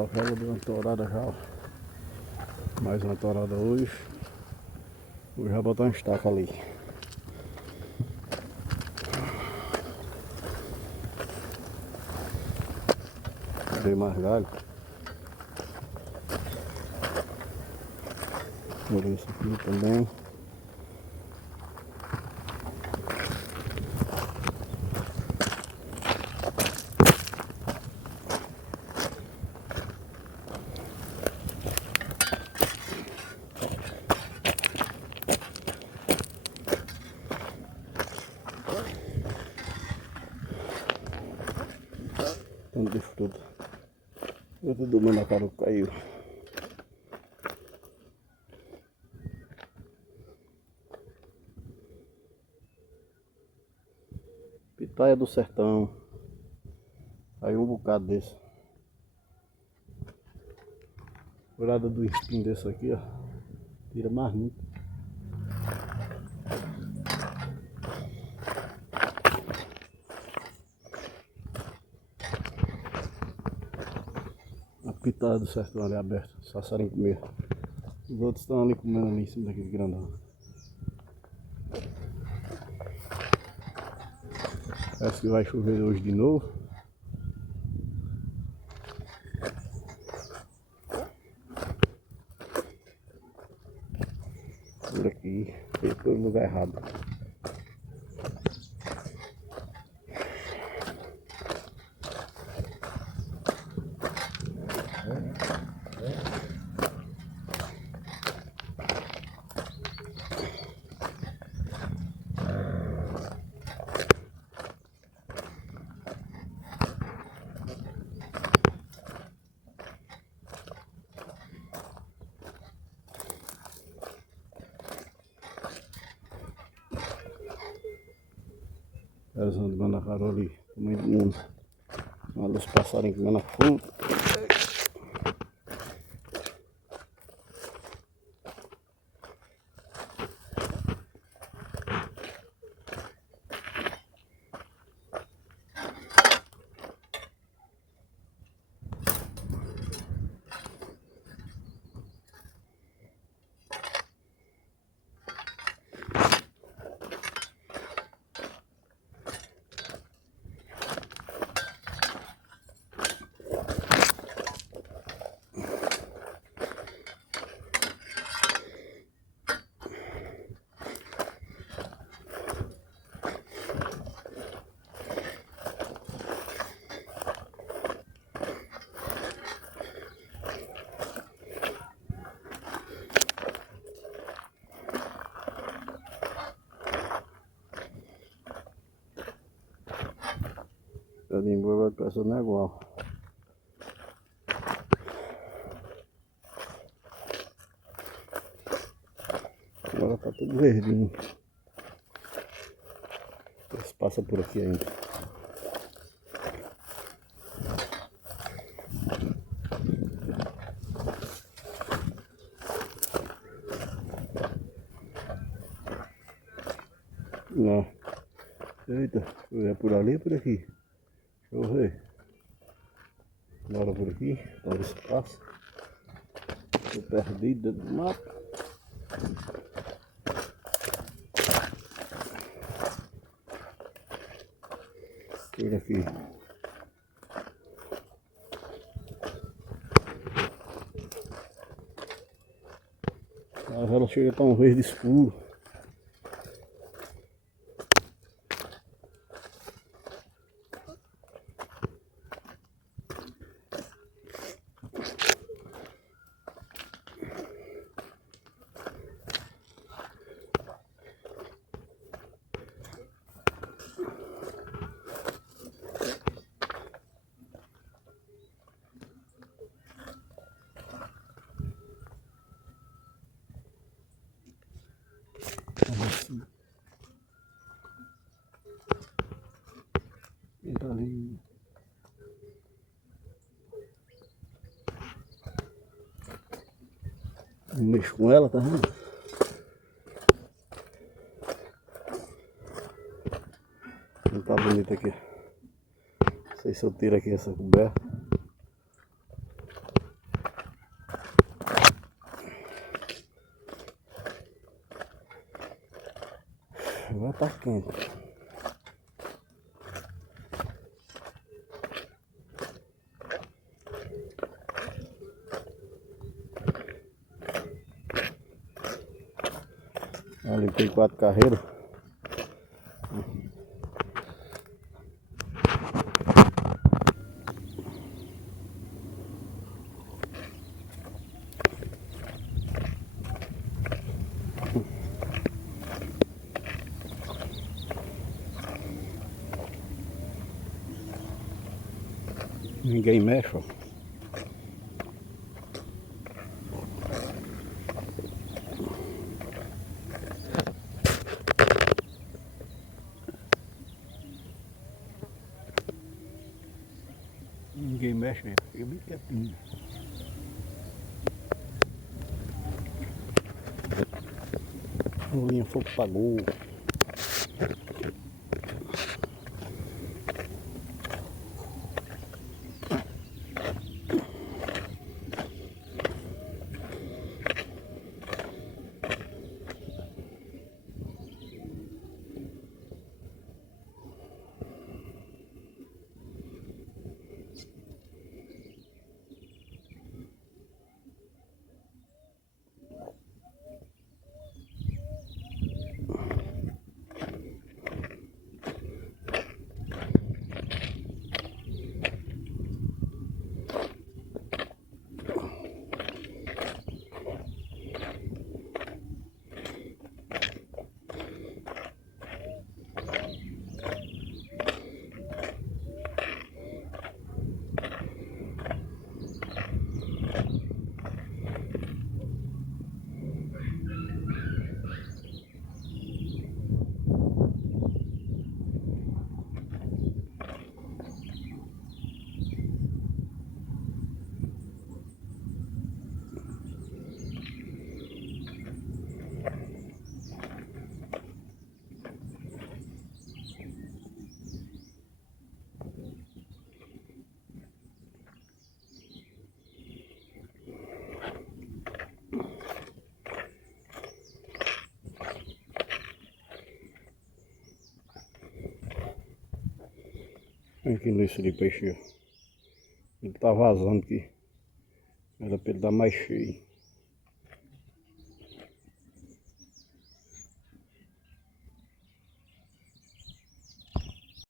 novela de uma tourada já, ó. Mais uma tourada hoje. Vou já botar uma estaca ali. Cadê mais galho? Vou ver isso aqui também. Tanto de fruta. Fruta do mandacaru caiu. Pitaia do sertão. Aí um bocado desse. Olhada do espinho desse aqui, ó. Tira mais muito. A pitada do sertão ali aberta. Passarinho comer. Os outros estão ali comendo ali em cima daquele grandão. Parece que vai chover hoje de novo. Por aqui, foi no lugar errado. As ondas de mandacaru ali, no meio do mundo. Olha os passarinhos comendo a fruta. Cadimbo vai passar não é igual. Agora tá tudo verdinho. Eles passam por aqui ainda. Não. Eita, é por ali ou por aqui? Deixa eu ver. Bora por aqui, para ver se passa. Tô perdido dentro do mato. Por aqui. Mas ela chega a estar um verde escuro. Assim. E tá ali. Não mexo com ela, tá vendo? Não tá bonito aqui. Não sei se eu tiro aqui essa coberta. Agora tá quente. Já limpei 4 carreiras. Ninguém mexe, ó. Ninguém mexe, né? Fica bem quietinho. O linha fogo pagou. Aqui nesse de peixe, ó. Ele tá vazando aqui. Era pra ele dar mais cheio.